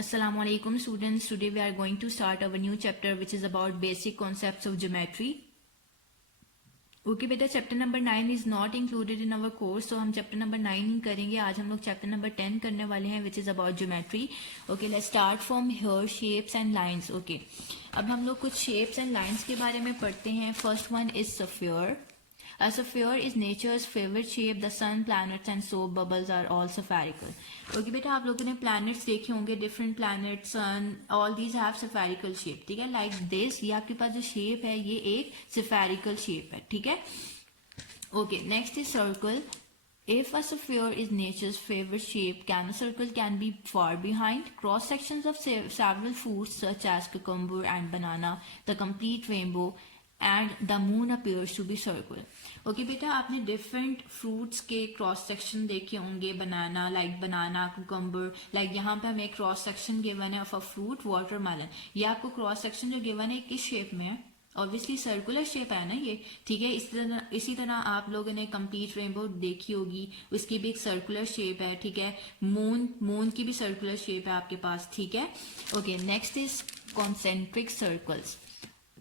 Assalamu alaikum students. Today we are going to start our new chapter which is about basic concepts of geometry. Okay बेटा, chapter number 9 is not included in our course, तो हम chapter number 9 ही करेंगे. आज हम लोग chapter number 10 करने वाले हैं which is about geometry. Okay, let's start from here. Shapes and lines. Okay, अब हम लोग कुछ शेप्स एंड लाइंस के बारे में पढ़ते हैं. First one is sphere. A sphere is nature's favorite shape. The sun, planets and soap bubbles are all spherical. Okay बेटा, आप लोगों ने planets देखे होंगे, different planets, sun, all these have spherical shape. ठीक है, like this. ये आपके पास जो shape है ये एक spherical shape है. ठीक है. Okay, next is circle. If a sphere is nature's favorite shape, can a circle can be far behind? Cross sections of several fruits such as cucumber and banana, the complete rainbow, and the moon appears to be circular. Okay बेटा, आपने different fruits के cross section देखे होंगे. बनाना, like बनाना, cucumber, like यहाँ पे हमें cross section given है of a fruit watermelon. ये आपको क्रॉस सेक्शन जो गिवन है किस शेप में है? ऑब्वियसली सर्कुलर शेप है ना ये. ठीक है, इसी तरह आप लोगों ने कंप्लीट रेनबो देखी होगी, उसकी भी एक सर्कुलर शेप है. ठीक है, मून की भी सर्कुलर शेप है आपके पास. ठीक है. Okay, next is concentric circles.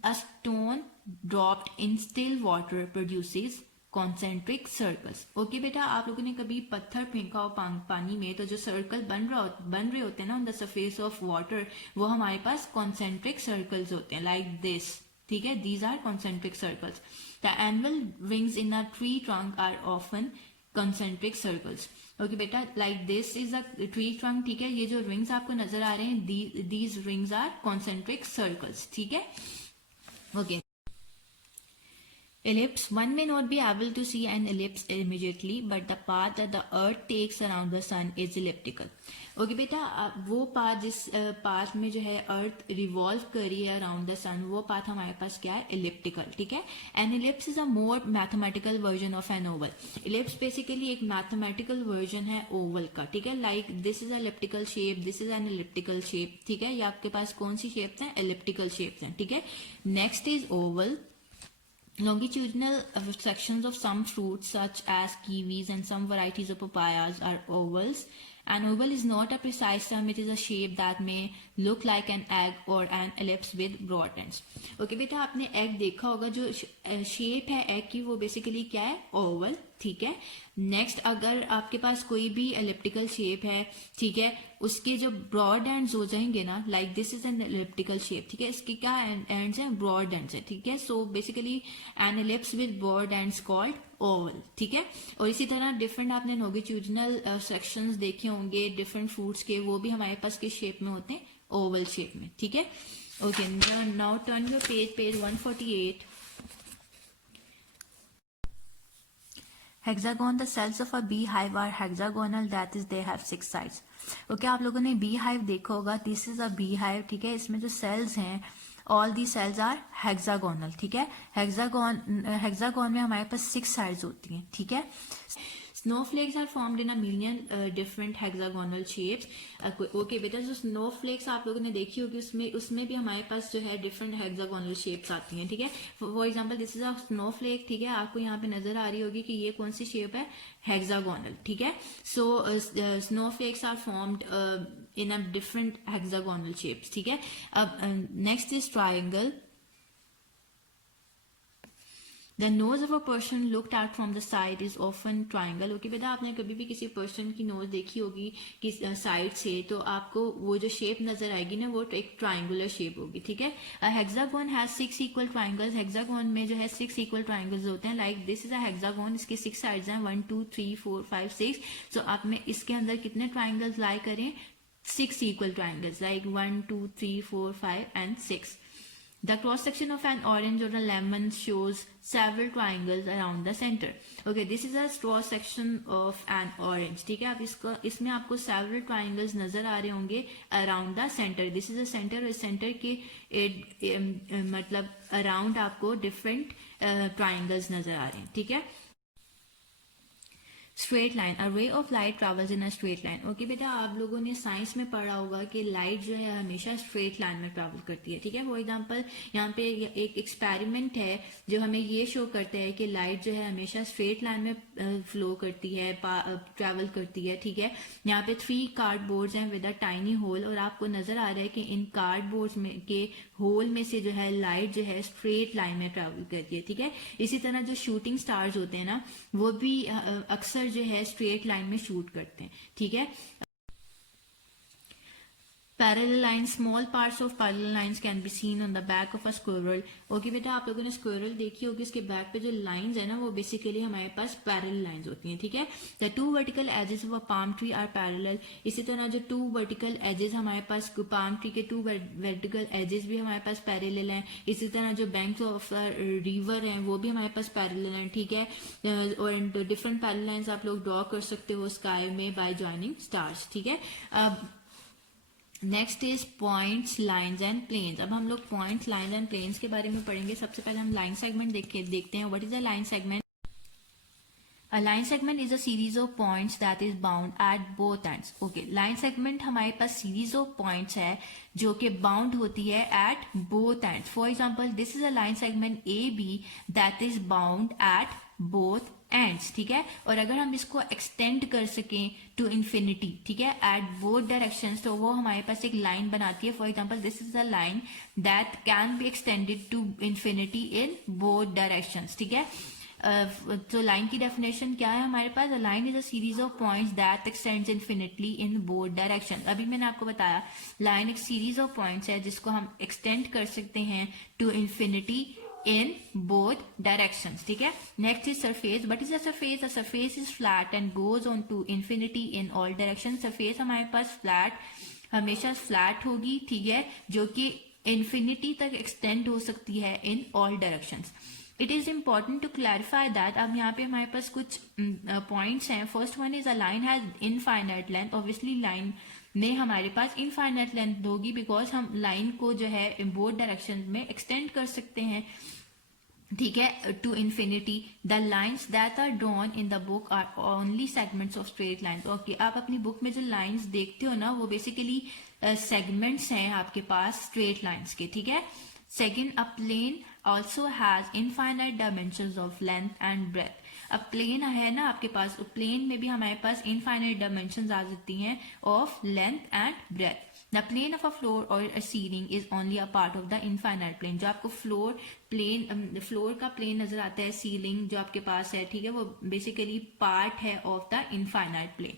A stone dropped in still water produces concentric circles. Okay बेटा, आप लोगों ने कभी पत्थर फेंका हो पानी में तो जो सर्कल बन रहे होते हैं ना on the surface of water, वो हमारे पास concentric circles होते हैं, like this. ठीक है, these are concentric circles. The annual rings in a tree trunk are often concentric circles. Okay बेटा, like this is a tree trunk. ठीक है, ये जो rings आपको नजर आ रहे हैं, these rings are concentric circles. ठीक है. Okay. Ellipse. One may not be able to see an ellipse immediately, but the path that the earth takes around the sun is elliptical. Okay बेटा, वो path जिस path में जो है अर्थ revolve कर रही है अराउंड द सन, वो पाथ हमारे पास क्या है? इलिप्टिकल. ठीक है. An ellipse is a more mathematical version of an oval. Ellipse basically एक मैथमेटिकल वर्जन है ओवल का. ठीक है, like this is elliptical shape, this is an elliptical shape. ठीक है, ये आपके पास कौन सी शेप्स हैं? इलिप्टिकल शेप्स हैं. ठीक है. Next is oval. Longitudinal sections of some fruits such as kiwis and some varieties of papayas are ovals. An oval is not a precise term, it is a shape that may look like an egg or an ellipse with broad ends. Okay बेटा, आपने egg देखा होगा, जो shape है egg की वो basically क्या है? oval. ठीक है. नेक्स्ट, अगर आपके पास कोई भी एलिप्टिकल शेप है, ठीक है, उसके जो ब्रॉड एंड्स हो जाएंगे ना, like this is N elliptical shape. ठीक है, इसके क्या एंड्स हैं? ब्रॉड एंड्स है. ठीक है, so basically an ellipse with broad ends called oval. ठीक है. और इसी तरह डिफरेंट आपने लॉन्गिट्यूडिनल सेक्शंस देखे होंगे डिफरेंट फ्रूट्स के, वो भी हमारे पास किस शेप में होते हैं? ओवल शेप में. ठीक है. Okay, now turn your page 148. Hexagon. The cells of a beehive are hexagonal, that is they have 6 sides. Okay, आप लोगों ने beehive देखा होगा. This is a beehive. ठीक है, इसमें जो cells हैं, all the cells are hexagonal. ठीक है. hexagon में हमारे पास 6 sides होती हैं. ठीक है. Snowflakes are formed in a million different hexagonal shapes. Okay बेटा, जो snowflakes आप लोगों ने देखी होगी उसमें भी हमारे पास जो है different hexagonal shapes आती हैं. ठीक है. For example this is a snowflake. ठीक है, आपको यहाँ पे नजर आ रही होगी कि ये कौन सी शेप है? hexagonal. ठीक है. सो snowflakes are formed in a different hexagonal shapes. ठीक है. अब next is triangle. The nose of a person looked at from the side is often triangle. Okay बेटा, आपने कभी भी किसी पर्सन की नोज देखी होगी कि साइड से, तो आपको वो जो शेप नजर आएगी ना, वो एक ट्राइंगुलर शेप होगी. ठीक है. Hexagon has 6 equal triangles. Hexagon में जो है 6 इक्वल ट्राइंगल्स होते हैं. Like this is a hexagon. इसके 6 साइड्स हैं, 1 2 3 4 5 6. सो आप में इसके अंदर कितने ट्राइंगल्स लाई करें? 6 equal triangles, like 1 2 3 4 5 and 6. The cross section of an orange or a lemon shows several triangles around the center. Okay, this is a cross section of an orange. ठीक है, आप इसमें आपको several triangles नजर आ रहे होंगे around the center. This is a center, और center के मतलब around आपको different triangles नजर आ रहे हैं. ठीक है. Straight line, a ray of light travels in a straight line. Okay बेटा, आप लोगों ने साइंस में पढ़ा होगा कि लाइट जो है हमेशा स्ट्रेट लाइन में ट्रेवल करती है, ठीक है। फॉर एग्जांपल यहाँ पे एक एक्सपेरिमेंट है जो हमें ये शो करता है कि लाइट जो है हमेशा स्ट्रेट लाइन में फ्लो करती है, ट्रेवल करती है, ठीक है। यहाँ पे 3 कार्डबोर्ड्स हैं विद अ टाइनी होल, और आपको नजर आ रहा है कि इन कार्डबोर्ड्स में के होल में से जो है लाइट जो है स्ट्रेट लाइन में ट्रेवल करती है, ठीक है। इसी तरह जो शूटिंग स्टार्स होते हैं ना, वो भी अक्सर जो है स्ट्रेट लाइन में शूट करते हैं, ठीक है। Parallel lines, small parts of parallel lines can be seen on the back of a squirrel. Okay बेटा, आप लोगों ने स्क्विरल देखी होगी, इसके बैक पे जो लाइंस है ना वो बेसिकली हमारे पास पैरेलल लाइंस होती हैं, ठीक है। The 2 vertical edges of a palm tree are parallel. इसी तरह जो 2 वर्टिकल एजेस हमारे पास पाम ट्री के 2 वर्टिकल एजेस भी हमारे पास पैरेलल हैं। इसी तरह जो बैंक्स ऑफ रिवर हैं वो भी हमारे पास पैरेलल हैं, ठीक है। और डिफरेंट पैरेलल लाइंस आप लोग ड्रॉ कर सकते हो स्काई में बाय जॉइनिंग स्टार्स, ठीक है। अब next is points, lines and planes. अब हम लोग पॉइंट्स, लाइंस एंड प्लेन्स के बारे में पढ़ेंगे। सबसे पहले हम लाइन सेगमेंट देखते हैं। What is a line segment? A line segment is a series of points that is bound at both ends. Okay, line segment हमारे पास series of points है जो कि bound होती है at both ends. For example, this is a line segment AB that is bound at both ends, ठीक है। और अगर हम इसको extend कर सकें to infinity, ठीक है, at both directions, तो वो हमारे पास एक line बनाती है। For example, this is a line that can be extended to infinity in both directions, ठीक है। तो लाइन की डेफिनेशन क्या है हमारे पास? A line is a series of points that extends infinitely in both direction. अभी मैंने आपको बताया लाइन एक सीरीज ऑफ पॉइंट्स है जिसको हम एक्सटेंड कर सकते हैं to infinity in both directions, ठीक है। Next is surface. But is a surface? A surface is flat and goes on to infinity in all direction. Surface हमारे पास फ्लैट, हमेशा फ्लैट होगी, ठीक है, जो कि इन्फिनिटी तक एक्सटेंड हो सकती है in all directions. It is important to clarify that. अब यहाँ पे हमारे पास कुछ पॉइंट्स हैं। First one is a line has infinite length. Obviously line में हमारे पास इनफाइनाइट लेंथ होगी बिकॉज हम लाइन को जो है बोथ डायरेक्शन में एक्सटेंड कर सकते हैं, ठीक है, to infinity. The lines that are drawn in the book are only segments of straight line. Okay, आप अपनी बुक में जो लाइन्स देखते हो ना वो बेसिकली सेगमेंट्स हैं आपके पास स्ट्रेट लाइन्स के, ठीक है। Second, a plane also has infinite dimensions of length and breadth. अब प्लेन है ना आपके पास, प्लेन में भी हमारे पास इनफाइनाइट डायमेंशंस आ जाती हैं of length and breadth. The plane of a floor और a ceiling is only a part of the infinite plane. जो आपको फ्लोर का प्लेन नजर आता है, सीलिंग जो आपके पास है, ठीक है, वो बेसिकली पार्ट है of the infinite plane.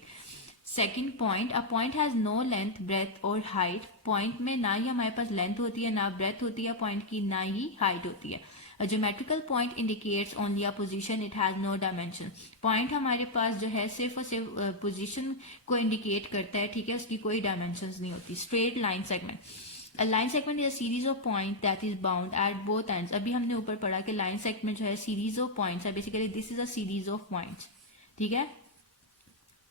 Second point, a point has no length, breadth और हाइट। पॉइंट में ना ही हमारे पास लेंथ होती है, ना ब्रेथ होती है पॉइंट की, ना ही हाइट होती है। A geometrical point indicates only a position, it has no dimension. Point हमारे पास जो है सिर्फ और सिर्फ पोजीशन को इंडिकेट करता है, ठीक है, उसकी कोई डायमेंशन नहीं होती। Straight line segment. A line segment is a series of point that is bound at both ends. अभी हमने ऊपर पढ़ा कि लाइन सेगमेंट जो है सीरीज ऑफ पॉइंट्स है। Basically this is a series of points, ठीक है,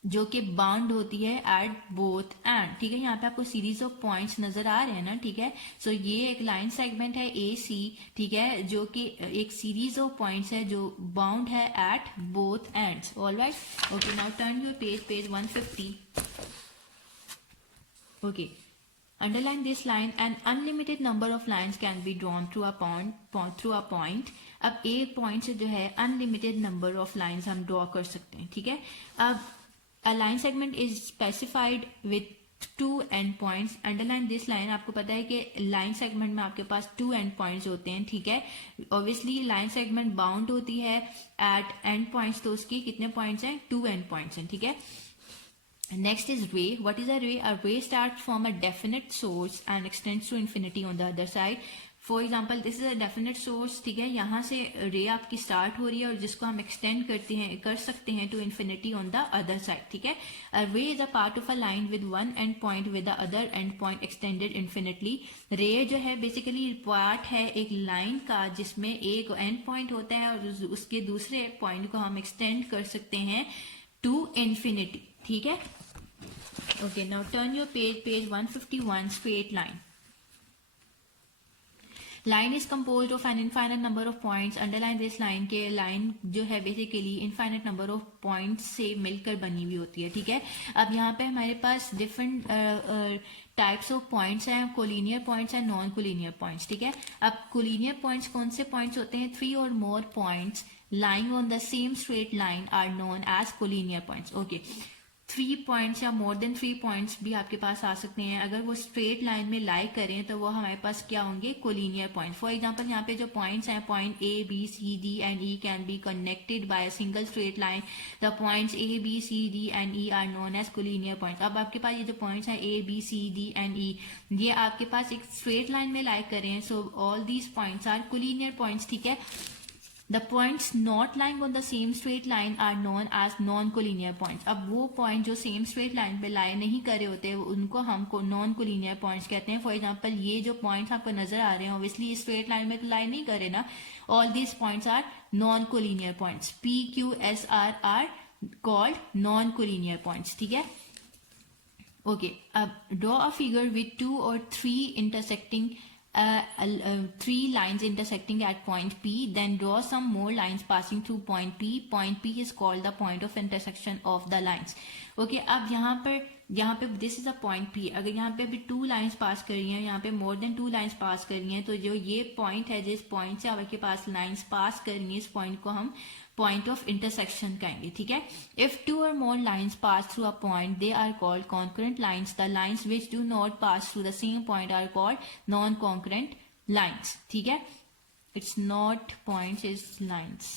जो कि बाउंड होती है एट बोथ एंड, ठीक है। यहाँ पे आपको सीरीज ऑफ पॉइंट्स नजर आ रहे हैं ना, ठीक है। सो ये एक लाइन सेगमेंट है ए सी, ठीक है, जो कि एक सीरीज ऑफ पॉइंट्स है जो बाउंड है at both ends. Alright, okay, now turn your page 150। Okay, underline this line, an unlimited number of lines can be drawn through a point। अब एक पॉइंट से जो है अनलिमिटेड नंबर ऑफ लाइंस हम draw कर सकते हैं, ठीक है। अब a line segment is specified with 2 end points। Underline this line. आपको पता है कि लाइन सेगमेंट में आपके पास 2 एंड पॉइंट्स होते हैं, ठीक है। ऑब्वियसली लाइन सेगमेंट बाउंड होती है एट एंड पॉइंट्स, तो उसकी कितने पॉइंट्स हैं? 2 एंड पॉइंट्स हैं, ठीक है। Next is ray. What is a ray? A ray starts from a definite source and extends to infinity on the other side. For example this is a definite source, ठीक है, यहाँ से रे आपकी start हो रही है और जिसको हम एक्सटेंड कर सकते हैं to infinity on the other side, ठीक है। A ray is a part of a line with one end point with the other end point extended infinitely. Ray जो है बेसिकली पार्ट है एक लाइन का जिसमें एक एंड पॉइंट होता है और उसके दूसरे पॉइंट को हम एक्सटेंड कर सकते हैं टू इन्फिनिटी, ठीक है। Okay, now turn your page 151, straight line. Line is compose of an infinite number of points, underline this line के लाइन जो है basically infinite number of points से मिलकर बनी हुई होती है, ठीक है। अब यहाँ पे हमारे पास डिफरेंट टाइप्स ऑफ पॉइंट्स हैं, कोलिनियर पॉइंट्स हैं, नॉन कोलिनियर पॉइंट्स, ठीक है। अब कोलिनियर पॉइंट्स कौन से पॉइंट्स होते हैं? 3 और more points lying on the same straight line are known as collinear points. Okay, 3 points या मोर देन 3 पॉइंट्स भी आपके पास आ सकते हैं। अगर वो स्ट्रेट लाइन में लाई करें तो वो हमारे पास क्या होंगे? Collinear point. फॉर एग्जांपल यहाँ पे जो पॉइंट्स हैं, point A B C D and E can be connected by a single straight line. The points A B C D and E are known as collinear points. अब आपके पास ये जो points हैं A B C D and E, ये आपके पास एक straight line में लाई कर रहे हैं, so all these points are collinear points, ठीक है। The points not lying on the same straight line are known as non-collinear points. अब वो पॉइंट जो सेम स्ट्रेट लाइन पे लाई नहीं कर रहे होते उनको हम नॉन कोलिनियर पॉइंट्स कहते हैं। फॉर एग्जांपल ये जो पॉइंट्स आपको नजर आ रहे हैं ऑब्वियसली स्ट्रेट लाइन में तो लाई नहीं कर रहे ना, all these points are non collinear points. P Q S R called non collinear points, ठीक है। ओके, अब draw a figure with 2 or 3 intersecting 3 lines intersecting at point P, then draw some more lines passing through point P. Point P is called the point of intersection of the lines. Okay, अब यहाँ पे this is a point P। अगर यहाँ पे अभी 2 lines pass कर रही हैं, यहाँ पे मोर देन 2 लाइंस पास कर रही हैं, तो जो ये पॉइंट है जिस पॉइंट से आपके पास लाइंस पास कर रही हैं, इस पॉइंट को हम पॉइंट ऑफ इंटरसेक्शन कहेंगे, ठीक है। If 2 or more lines pass through a point, they are called concurrent lines. The lines which do not pass through the same point are called non-concurrent lines, ठीक है। It's not points, it's lines.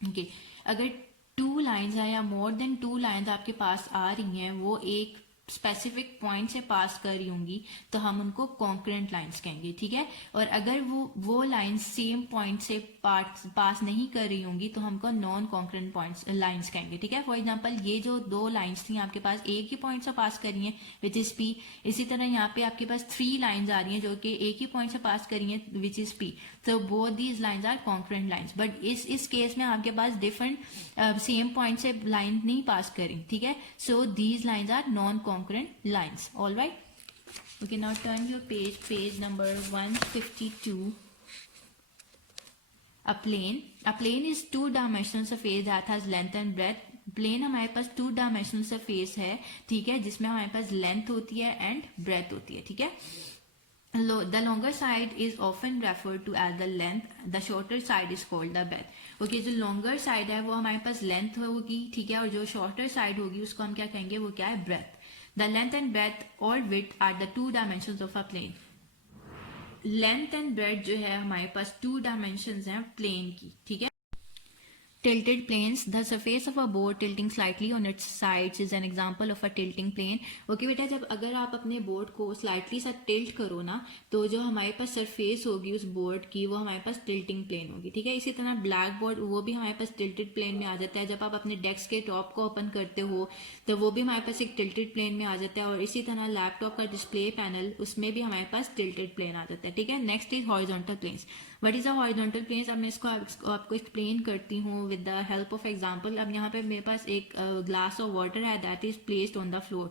Okay, अगर 2 lines हैं या more than 2 lines आपके पास आ रही हैं, वो एक स्पेसिफिक पॉइंट से पास कर रही होंगी, तो हम उनको कॉन्करेंट लाइंस कहेंगे, ठीक है। और अगर वो लाइंस सेम पॉइंट से पास नहीं कर रही होंगी तो हमको नॉन कॉन्करेंट पॉइंट्स लाइंस कहेंगे, ठीक है। फॉर एग्जांपल ये जो 2 लाइंस थी आपके पास एक ही पॉइंट से पास कर रही हैं विच इज पी, इसी तरह यहाँ पे आपके पास 3 लाइंस आ रही हैं जो कि एक ही पॉइंट से पास कर रही हैं विच इज पी, तो both these lines are concurrent lines. But इस केस में आपके पास डिफरेंट सेम पॉइंट से लाइन नहीं पास करें, ठीक है। So these lines are non concurrent lines. All right. Okay, now turn your page number 152. A plane is 2-dimensional surface that has length and breadth. Plane हमारे पास 2-dimensional surface है, ठीक है, जिसमें हमारे पास लेंथ होती है एंड ब्रेथ होती है, ठीक है। The longer side is often referred to as the length. The shorter side is called the breadth. Okay, जो longer side है वो हमारे पास लेंथ होगी, ठीक है, और जो shorter side होगी उसको हम क्या कहेंगे? वो क्या है? Breath. The length and breadth or width are the 2 dimensions of a plane. Length and breadth जो है हमारे पास 2 डायमेंशंस हैं प्लेन की, ठीक है। Tilted planes, the surface of a board tilting slightly on its sides is an example of a tilting plane. Okay बेटा, जब अगर आप अपने बोर्ड को स्लाइटली सा टिल्ट करो ना, तो जो हमारे पास सरफेस होगी उस बोर्ड की वो हमारे पास टिल्टिंग प्लेन होगी, ठीक है। इसी तरह ब्लैक बोर्ड वो भी हमारे पास टिल्टेड प्लेन में आ जाता है। जब आप अपने डेस्क के टॉप को ओपन करते हो तो वो भी हमारे पास एक टिल्टेड प्लेन में आ जाता है, और इसी तरह लैपटॉप का डिस्प्ले पैनल उसमें भी हमारे पास टिल्टेड प्लेन आ जाता है, ठीक है। Next is horizontal planes. What is a horizontal planes? अब मैं इसको आपको एक्सप्लेन करती हूँ with the help of example. अब यहाँ पे मेरे पास एक ग्लास ऑफ वाटर है that is placed on the floor.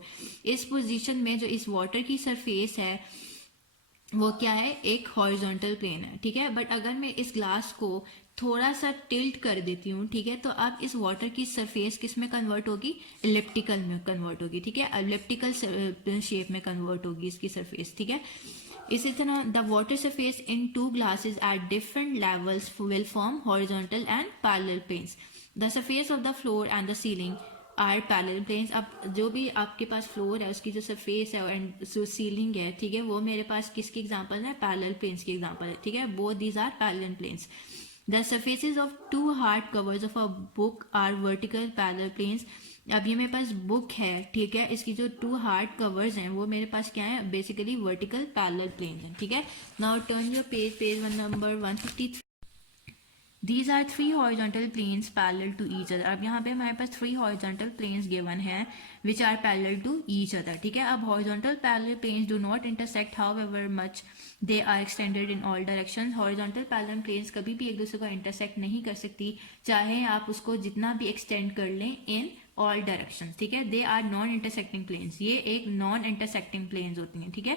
इस पोजीशन में जो इस वाटर की सरफेस है वो क्या है? एक हॉरिजॉन्टल प्लेन है, ठीक है। बट अगर मैं इस ग्लास को थोड़ा सा टिल्ट कर देती हूँ, ठीक है, तो अब इस वाटर की सरफेस किस में कन्वर्ट होगी? इलिप्टिकल में कन्वर्ट होगी, ठीक है। इलिप्टिकल शेप में कन्वर्ट होगी इसकी सरफेस, ठीक है। इसी तरह the water surface in 2 glasses at different levels will form horizontal and parallel planes. The surface of the floor and the ceiling are parallel planes. अब जो भी आपके पास फ्लोर है उसकी जो सरफेस है एंड जो सीलिंग है, ठीक है, वो मेरे पास किसकी एग्जांपल है? पैरेलल प्लेन्स की एग्जांपल है, ठीक है। Both these are parallel planes. The surfaces of 2 hard covers of a book are vertical parallel planes. अब ये मेरे पास बुक है, ठीक है, इसकी जो 2 हार्ड कवर्स हैं वो मेरे पास क्या है? बेसिकली वर्टिकल पैरेलल प्लेन्स हैं, ठीक है। Now turn your page number 153. These are 3 horizontal planes parallel to each other. अब यहाँ पे हमारे पास 3 horizontal planes given हैं which are parallel to each other, ठीक है। अब horizontal parallel planes do not intersect however much they are extended in all directions. horizontal parallel planes कभी भी एक दूसरे को intersect नहीं कर सकती, चाहे आप उसको जितना भी extend कर लें in ऑल डायरेक्शन, ठीक है. They are non intersecting planes, ये एक नॉन इंटरसेक्टिंग प्लेन्स होती हैं, ठीक है.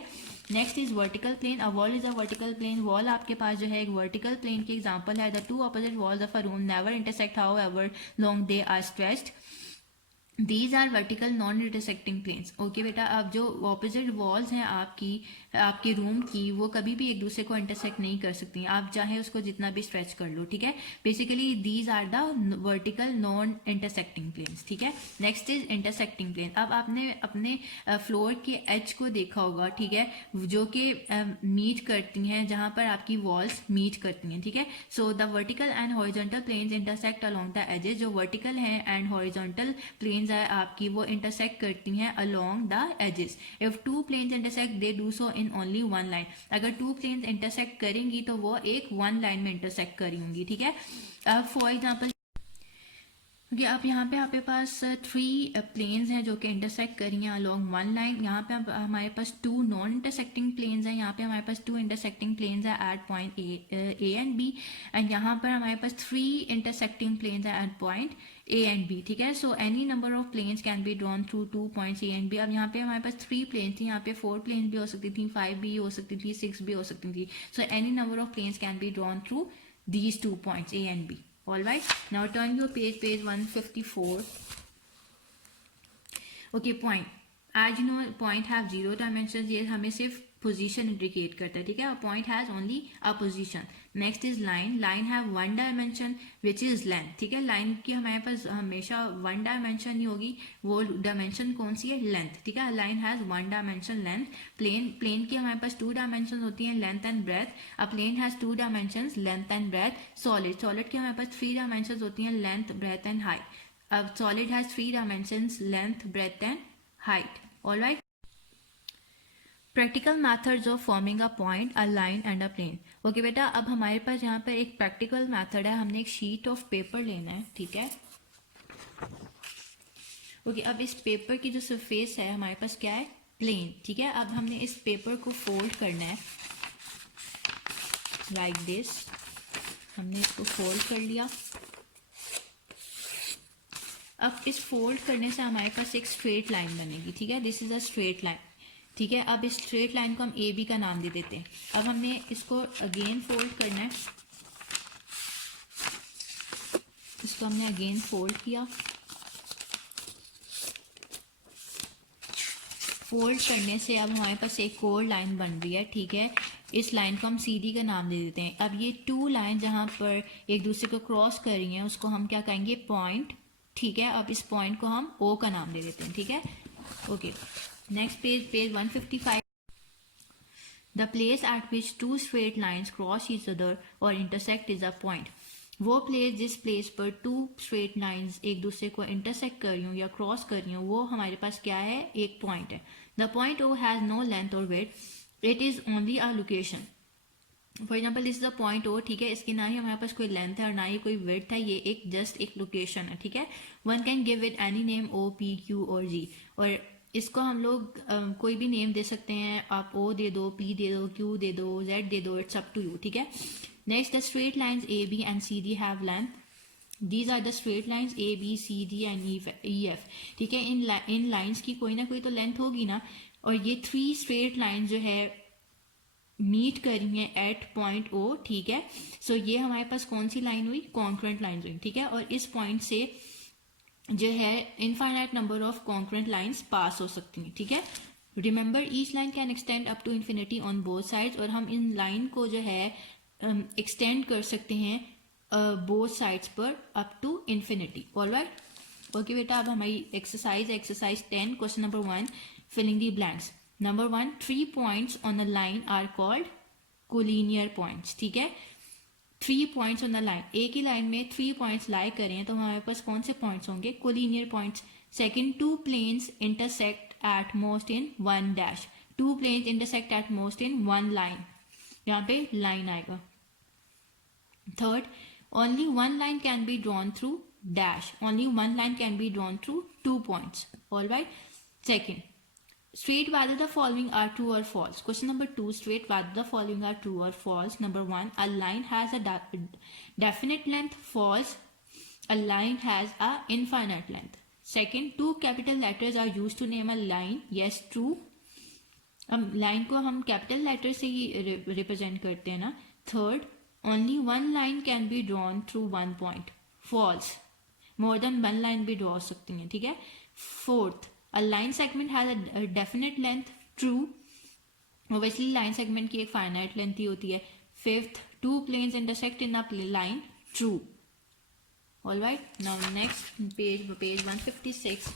Next is vertical plane. A wall is a vertical plane. Wall आपके पास जो है एक वर्टिकल प्लेन की एग्जांपल है. The two opposite walls of a room never intersect however long they are stretched. These are vertical non intersecting planes. Okay बेटा, अब जो ऑपोजिट वॉल्स हैं आपके रूम की, वो कभी भी एक दूसरे को इंटरसेक्ट नहीं कर सकती. आप चाहे उसको जितना भी स्ट्रेच कर लो, ठीक है. Basically these are the vertical non intersecting planes, ठीक है. Next is intersecting plane. अब आपने अपने फ्लोर के एज को देखा होगा, ठीक है, जो कि मीट करती हैं, जहां पर आपकी वॉल्स मीट करती हैं, ठीक है. So the vertical and horizontal planes intersect along the edges. जो वर्टिकल हैं एंड हॉरिजॉन्टल प्लेन्स है आपकी, वो इंटरसेक्ट करती हैं अलोंग द एजेस. If two planes intersect they do so in only one line. अगर टू प्लेन्स इंटरसेक्ट करेंगी तो वो एक वन लाइन में इंटरसेक्ट करी होंगी, ठीक है. अब फॉर एग्जाम्पल ओके, अब यहाँ पे आपके पास 3 प्लेन्स हैं जो कि इंटरसेक्ट करी हैं अलोंग वन लाइन. यहाँ पे हमारे पास 2 नॉन इंटरसेक्टिंग प्लेन्स हैं. यहाँ पे हमारे पास 2 इंटरसेक्टिंग प्लेन्स हैं at point A and B. And यहाँ पर हमारे पास 3 इंटरसेक्टिंग प्लेन्स हैं at point A and B, ठीक है. So any number of planes can be drawn through 2 points A and B. अब यहाँ पे हमारे पास 3 प्लेन्स थी, यहाँ पे 4 प्लेन्स भी हो सकती थी, 5 भी हो सकती थी, 6 भी हो सकती थी. So any number of planes can be drawn through these 2 points A and B. All right. Now turn your page 154. Okay, point. As you know, point have 0 dimensions. ये हमें सिर्फ पोजीशन इंडिकेट करता है, ठीक है. और point has only a position. Next is line. Line have 1 dimension which is length, ठीक है. लाइन की हमारे पास हमेशा 1 डायमेंशन ही होगी. वो डायमेंशन कौन सी है? लेंथ, ठीक है. Line has 1 dimension length. Plane की हमारे पास 2 डायमेंशन होती हैं, length and breadth. A plane has 2 dimension, length and breadth. Solid की हमारे पास 3 डायमेंशन होती हैं, लेंथ, ब्रेथ एंड हाइट. अब solid has 3 dimension, length, breadth and height. All right. Practical methods of forming a point, a line and a plane. Okay बेटा, अब हमारे पास यहाँ पर एक प्रैक्टिकल मैथड है. हमने एक शीट ऑफ पेपर लेना है, ठीक है. ओके, अब इस पेपर की जो सरफेस है हमारे पास क्या है? प्लेन, ठीक है. अब हमने इस पेपर को फोल्ड करना है लाइक दिस. हमने इसको फोल्ड कर लिया. अब इस फोल्ड करने से हमारे पास एक स्ट्रेट लाइन बनेगी, ठीक है. This is a straight line, ठीक है. अब इस स्ट्रेट लाइन को हम ए बी का नाम दे देते हैं. अब हमने इसको अगेन फोल्ड करना है. इसको हमने अगेन फोल्ड किया. फोल्ड करने से अब हमारे पास एक और लाइन बन रही है, ठीक है. इस लाइन को हम सी डी का नाम दे देते हैं. अब ये 2 लाइन जहां पर एक दूसरे को क्रॉस कर रही हैं उसको हम क्या कहेंगे? पॉइंट, ठीक है. अब इस पॉइंट को हम ओ का नाम दे देते हैं, ठीक है. Okay, next page 155. The place at which 2 straight lines cross each other or intersect is a point. वो प्लेस जिस प्लेस पर 2 स्ट्रेट लाइंस एक दूसरे को इंटरसेक्ट कर रही हूँ या क्रॉस कर रही हूँ, वो हमारे पास क्या है? एक पॉइंट है. The point O has no length और weight. It is only a location. For example this is a point O, ठीक है. इसकी ना ही हमारे पास कोई लेंथ है और ना ही कोई विड्थ है. ये एक जस्ट एक लोकेशन है, ठीक है. One can give it any name, O, P, Q और जी. और इसको हम लोग कोई भी नेम दे सकते हैं. आप ओ दे दो, पी दे दो, क्यू दे दो, जेड दे दो. इट्स अप टू यू, ठीक है. Next, the straight lines A B and C D have length. These are the straight lines A B C D and E F, ठीक है. इन लाइंस की कोई ना कोई तो लेंथ होगी ना. और ये 3 स्ट्रेट लाइन जो है मीट करी है एट पॉइंट ओ, ठीक है. सो ये हमारे पास कौन सी लाइन हुई? कॉन्करेंट लाइन हुई, ठीक है. और इस पॉइंट से जो है infinite number of concurrent lines pass हो सकती हैं, ठीक है. Remember each line can extend up to infinity on both sides. और हम इन लाइन को जो है एक्सटेंड कर सकते हैं बोथ साइड्स पर up to infinity. Alright. Okay बेटा, अब हमारी exercise 10, question number 1, filling the blanks. Number 1, 3 points on a line are called collinear points, ठीक है. 3 पॉइंट्स ऑन द लाइन, एक ही लाइन में 3 पॉइंट्स लाई करें तो हमारे पास कौन से पॉइंट्स होंगे? Collinear points. Second, 2 planes intersect at most in 1 dash. 2 planes intersect at most in 1 line, यहाँ पे लाइन आएगा. Third, only 1 line can be drawn through dash. Only 1 line can be drawn through 2 points. Alright. Second, state whether the following are true or false. Question number 2, state whether the following are true or false. Number 1, a line has a definite length. False. A line has a infinite length. Second, 2 capital letters are use to name a line, yes true. अब line को हम capital letter से ही represent करते हैं ना। Third, only 1 line can be drawn through 1 point, false. More than 1 line भी draw सकती हैं, ठीक है। Fourth, a line segment has a definite length, true. Obviously line segment की एक फाइनाइट लेंथ ही होती है। Fifth, 2 planes intersect in a line, true. Alright, now next page 156.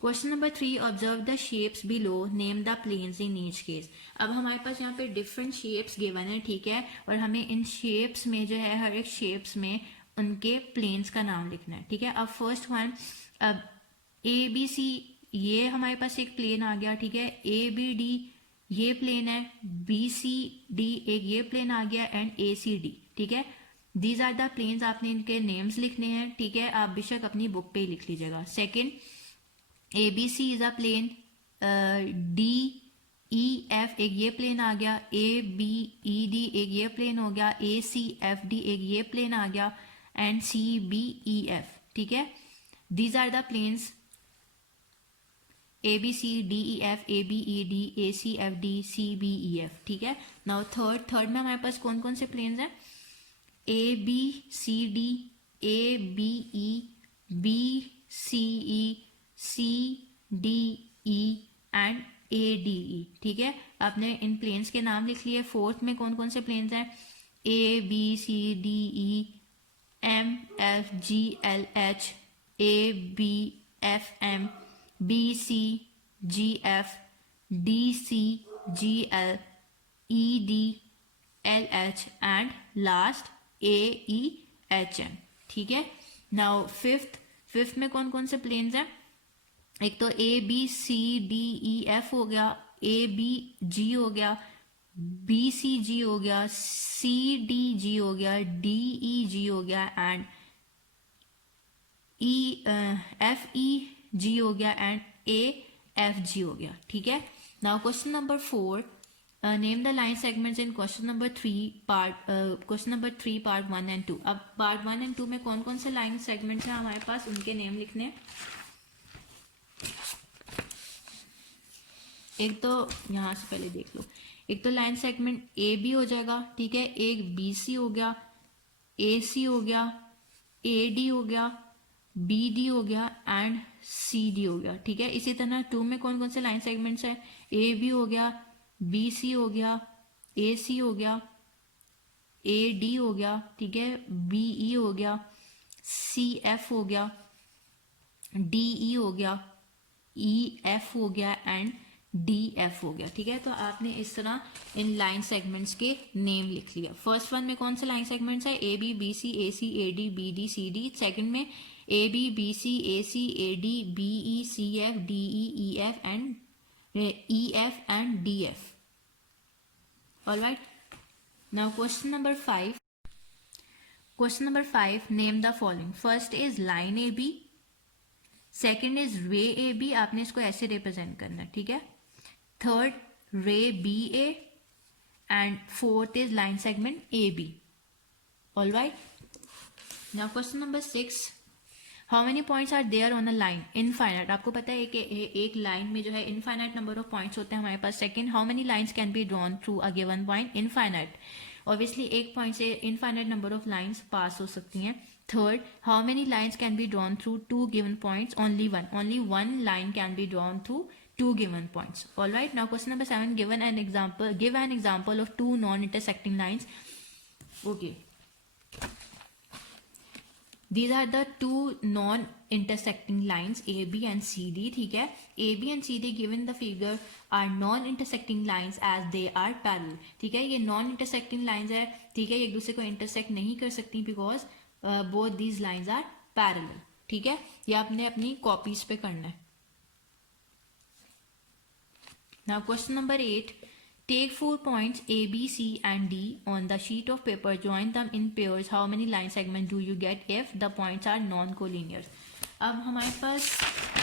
Question number 3, observe the shapes below, name the planes in each case. अब हमारे पास यहाँ पे different shapes given है, ठीक है, और हमें इन shapes में जो है, हर एक shapes में उनके planes का नाम लिखना है, ठीक है। अब first one, अब ABC, ये हमारे पास एक plane आ गया, ठीक है। ABD ये plane है, BCD एक ये plane आ गया, एंड ACD, ठीक है। दीज आर द प्लेन्स, आपने इनके नेम्स लिखने हैं, ठीक है। आप बेशक अपनी बुक पे ही लिख लीजिएगा। Second, ABC is a plane, DEF एक ये प्लेन आ गया, ABED एक ये प्लेन हो गया, ACFD एक ये प्लेन आ गया, एंड CBEF, ठीक है। These are the planes ABCDEF, ABED, ACFD, CBEF, ठीक है। नाउ थर्ड में हमारे पास कौन कौन से प्लेन्स हैं? ABCD, ABE, BCE, CDE and ADE, ठीक है। आपने इन प्लेन्स के नाम लिख लिए। फोर्थ में कौन कौन से प्लेन्स हैं? ABCDE, MFGLH, ABFM, BCGF, DCGL, EDLH and last AEHM, ठीक है। नाउ फिफ्थ में कौन कौन से प्लेन्स हैं? एक तो ABCDEF हो गया, ABG हो गया, BCG हो गया, CDG हो गया, DEG हो गया एंड FEG हो गया एंड AFG हो गया, ठीक है। Now question number 4, name the line segments in question number 3 part 1 and 2। अब पार्ट 1 एंड 2 में कौन कौन से लाइन सेगमेंट्स हैं हमारे पास, उनके नेम लिखने। एक तो यहां से पहले देख लो, एक तो लाइन सेगमेंट AB हो जाएगा, ठीक है। एक BC हो गया, AC हो गया, AD हो गया, BD हो गया एंड CD हो गया, ठीक है। इसी तरह 2 में कौन कौन से लाइन सेगमेंट्स है? AB हो गया, BC हो गया, AC हो गया, AD हो गया, ठीक है, BE हो गया, CF हो गया, DE हो गया, EF हो गया एंड DF हो गया, ठीक है। तो आपने इस तरह इन लाइन सेगमेंट्स के नेम लिख लिया। फर्स्ट वन में कौन से लाइन सेगमेंट्स है? AB, BC, AC, AD, BD, CD। Second में AB, BC, AC, AD, BE, CF, DE, EF and EF and DF. Alright. Now question number 5. Question number 5. Name the following. First is line AB. Second is ray AB. आपने इसको ऐसे represent करना है, ठीक है। Third, ray BA. And fourth is line segment AB. Alright. Now question number 6. How many points are there on a line? Infinite. आपको पता है कि एक लाइन में जो है infinite number of points होते हैं हमारे पास। Second, how many lines can be drawn through a given point? Infinite. Obviously एक point से infinite number of lines pass हो सकती हैं। Third, how many lines can be drawn through 2 given points? Only one. Only one line can be drawn through 2 given points. All right. Now question number 7. Give an example of 2 non-intersecting lines. Okay. These are the 2 non-intersecting lines AB and CD, ठीक है। AB and CD given the figure are non-intersecting lines as they are parallel, ठीक है। ये non-intersecting lines है, ठीक है, एक दूसरे को intersect नहीं कर सकती because both these lines are parallel, ठीक है। ये आपने अपनी copies पे करना है। Now question number 8. Take 4 points A, B, C and D on the sheet of paper. Join them in pairs. How many line segments do you get if the points are non-collinear? अब हमारे पास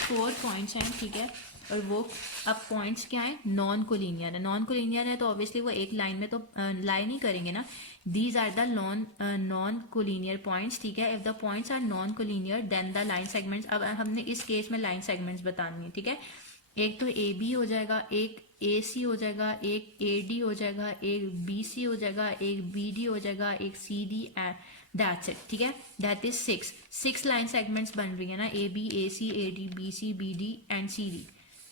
4 points हैं, ठीक है, और वो अब points क्या है, नॉन कोलिनियर है। नॉन कोलिनियर है तो ऑब्वियसली वो एक लाइन में तो लाई नहीं करेंगे ना। These are the non collinear points, ठीक है। If the points are non collinear then the line segments, अब हमने इस केस में लाइन सेगमेंट्स बतानी है, ठीक है। एक तो ए बी हो जाएगा, एक ए सी हो जाएगा, एक ए डी हो जाएगा, एक बी सी हो जाएगा, एक बी डी हो जाएगा, एक C D and that's it, ठीक है। दैट इज 6 लाइन सेगमेंट्स बन रही है ना, A B A C A D B C B D and C D,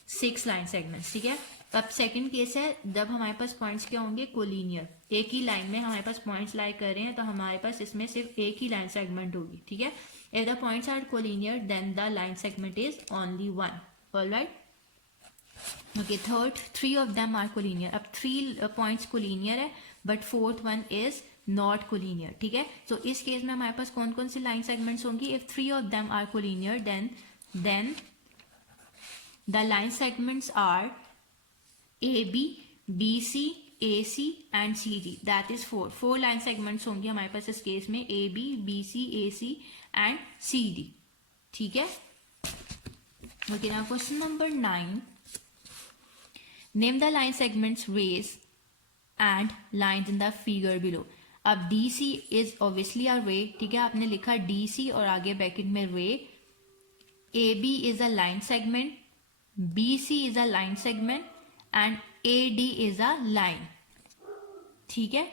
6 line segments, ठीक है। अब सेकंड केस है जब हमारे पास पॉइंट्स क्या होंगे, कोलिनियर, एक ही लाइन में हमारे पास पॉइंट्स लाई कर रहे हैं तो हमारे पास इसमें सिर्फ एक ही लाइन सेगमेंट होगी, ठीक है। If the points are collinear then the line segment is only 1, alright. Okay, third 3 of them are collinear। अब 3 पॉइंट्स कोलिनियर है but 4th one is not collinear, ठीक है। तो इस केस में हमारे पास कौन कौन सी लाइन सेगमेंट्स होंगी, इफ 3 of them are collineर then the line segments are AB, BC, AC and CD, that is 4 line segments होंगे हमारे पास इस केस में, AB, BC, AC and CD, ठीक है। Okay, now question number 9, name the line segments rays and lines in the figure below। अब DC is obviously a ray, ठीक है, आपने लिखा DC और आगे ब्रैकेट में ray, AB is a line segment, BC is a line segment and AD is a line, ठीक है।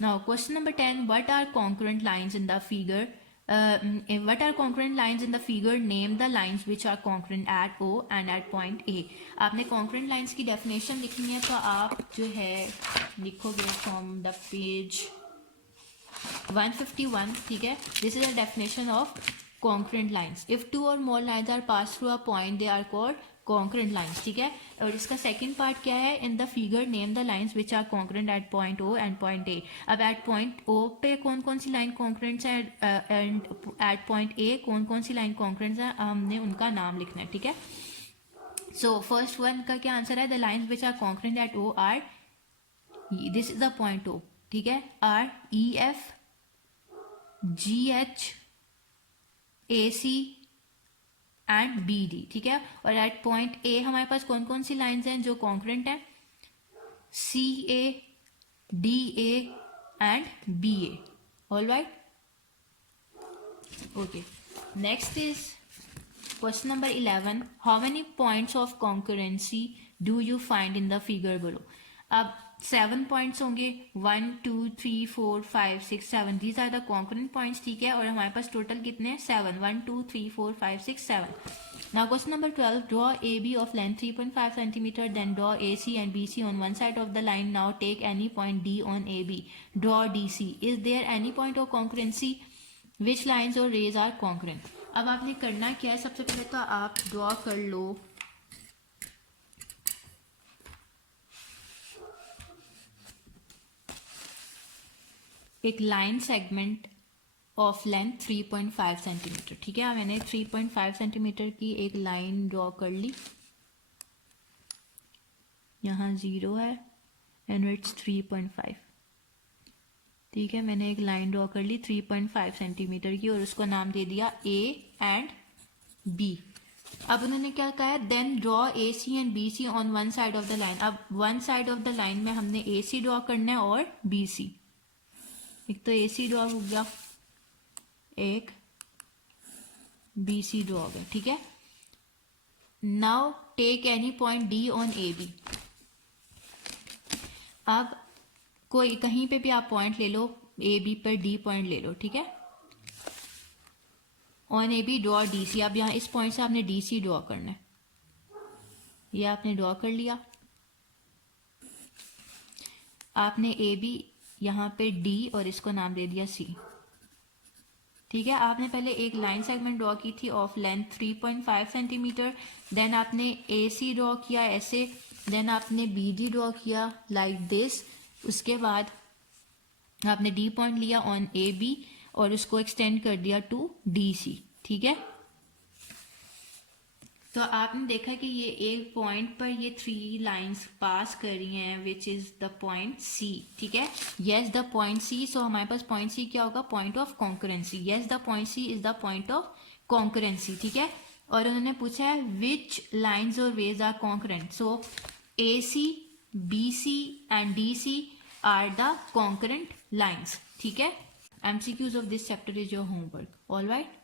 Now question number 10, what are concurrent lines in the figure? What are concurrent lines in the figure? Name the lines which are concurrent at O and at point A। आपने concurrent lines की definition लिखनी है तो आप जो है लिखोगे from the page 151, ठीक है। This is a definition of concurrent lines। If 2 or more lines are passed through a point they are called concurrent lines, ठीक है। और इसका सेकंड पार्ट क्या है, in the figure name the lines which are concurrent at point O and point A। अब at point O पे कौन कौन सी लाइन concurrent है एंड एट पॉइंट A कौन कौन सी लाइन concurrent है, हमने उनका नाम लिखना है, ठीक है। सो फर्स्ट वन का क्या आंसर है, the lines which are concurrent at O are, this is the point O, ठीक है, are E F G H A C and B D, ठीक है। और एट पॉइंट ए हमारे पास कौन कौन सी लाइंस हैं जो कॉन्करेंट हैं, C A D A and B A, alright. Okay, next is question number 11, how many points of concurrency do you find in the figure below. अब 7 पॉइंट्स होंगे, 1 2 3 4 5 6 7, these are the concurrent points, ठीक है। और हमारे पास total कितने हैं, 7, 1 2 3 4 5 6 7। Now question number 12, draw A B of length 3.5 centimetre, then draw A C and B C on one side of the line. Now take any point D on A B, draw D C, is there any point of concurrency, which lines or rays are concurrent. अब आपने करना क्या है, सबसे पहले तो आप draw कर लो एक line segment of length 3.5 centimetre, ठीक है। मैंने 3.5 सेंटीमीटर की एक लाइन ड्रॉ कर ली, यहाँ 0 है एंड इट्स 3.5, ठीक है। मैंने एक लाइन ड्रॉ कर ली 3.5 सेंटीमीटर की और उसको नाम दे दिया ए एंड बी। अब उन्होंने क्या कहा है, then draw A C and B C on one side of the line. अब one side of the line में हमने ए सी ड्रॉ करना है और बी सी, एक तो ए सी ड्रॉ हो गया, एक बी सी ड्रॉ हो गया, ठीक है। Now take any point D on A B. अब कोई कहीं पे भी आप पॉइंट ले लो, ए बी पर डी पॉइंट ले लो, ठीक है। On A B draw D C. अब यहाँ इस पॉइंट से आपने डी सी ड्रॉ करना है, ये आपने ड्रॉ कर लिया। आपने ए बी यहाँ पे डी और इसको नाम दे दिया सी, ठीक है। आपने पहले एक लाइन सेगमेंट ड्रॉ की थी ऑफ लेंथ 3.5 सेंटीमीटर, देन आपने ए सी ड्रॉ किया ऐसे, देन आपने बी डी ड्रॉ किया लाइक दिस, उसके बाद आपने डी पॉइंट लिया ऑन ए बी और उसको एक्सटेंड कर दिया टू डी सी, ठीक है। तो आपने देखा कि ये एक पॉइंट पर ये 3 लाइंस पास कर रही हैं which is the point C, ठीक है। Yes the point C, so हमारे पास पॉइंट सी क्या होगा, point of concurrency. Yes the point C is the point of concurrency, ठीक है। और उन्होंने पूछा है which lines or rays are concurrent, so AC, BC and DC are the concurrent lines, ठीक है। MCQs of this chapter is your homework, all right.